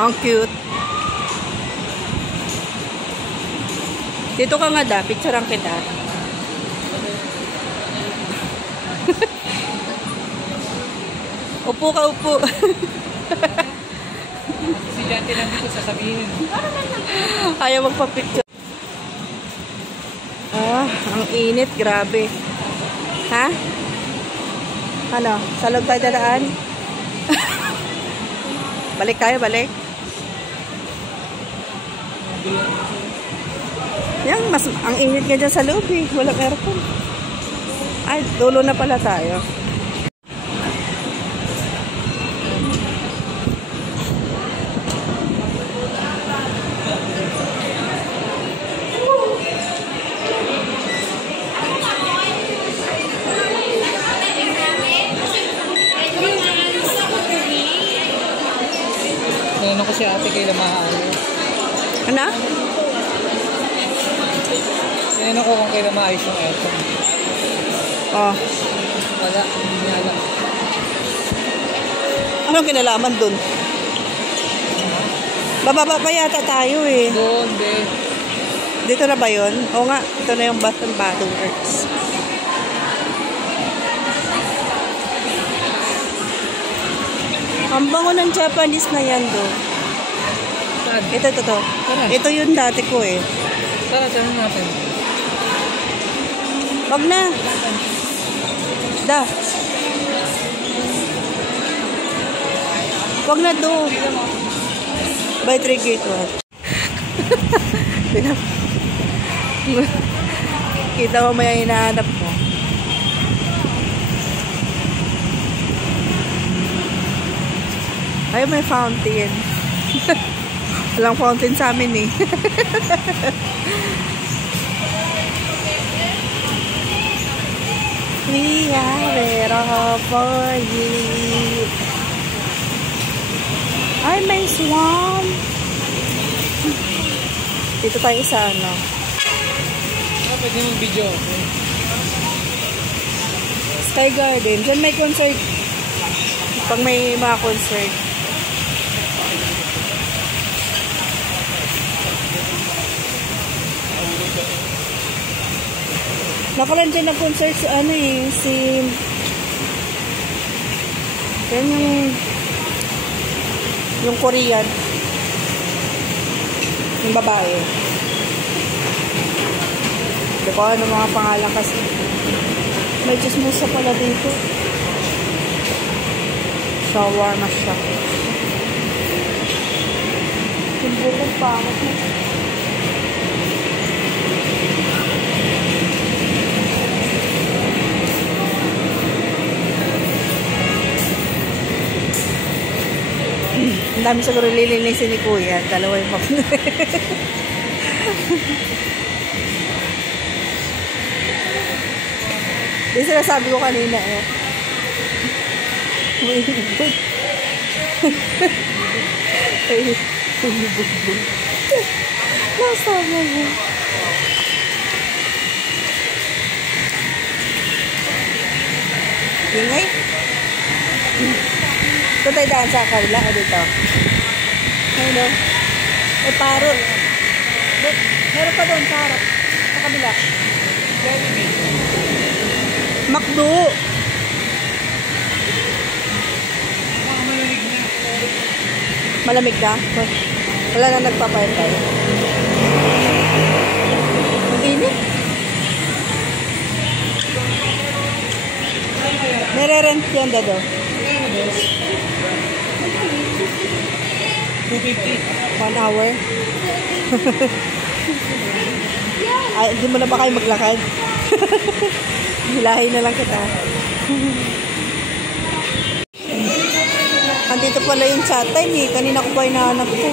Ang cute. Dito ka nga da, picturean kita. Upo ka, upo. Si Jante lang dito sasabihin. Ayaw magpa-picture. Ah, ang init, grabe. Ha? Ano? Salog tayo dadaan? Balik tayo, balik. Yan, mas ang init nga dyan sa loob eh. Walang aircon. Ay, dulo na pala tayo. Tinanong ko si ate kailan maayos. Ano? Tinanong ko kung kailan maayos yung aircon. Oh. Wala, hindi alam. Anong kinalaman dun? Bababa pa yata tayo eh. Doon, be. Dito na ba yun? O nga, ito na yung Bath and Body Works. Ang bango ng Japanese na yan do. Saan? Ito. Saan? Ito yung dati ko eh. Saan natin? Wag na. Da. Wag na do. By 3 gate 1. Kita mo may hinahanap ko. Ay, may fountain. Walang fountain sa amin eh. We have it all for you. Ay, may swamp. Dito tayo sa ano. Pwede mong video. Sky Garden. Diyan may concert. Pag may mga concert. Nakalan dyan ng concert si ano eh. Yan yung Korean. Yung babae. Hindi ko ano mga pangalan kasi. May chismosa pala dito. Shawarma siya. Yung bukod pangit mo. Ang dami siguro lilinisin ni Kuya. Dalawa yung mga. Yung sinasabi ko kanina eh. Bumibugbog. Ay, bumibugbog. Nasama mo. Ingay? Ito tayo daan sa kabila o dito? Hello? May parot. Meron pa doon sa harap. Sa kabila. Makdo. Malamig na? Wala na nagpapayat tayo. Ang init. Nire-rent yan dado. 250. 1 hour. Ay, hindi mo na ba kayo maglakad? Hilahin na lang kita. Andito pala yung chat time eh. Kanina ko pa hinahanap ko.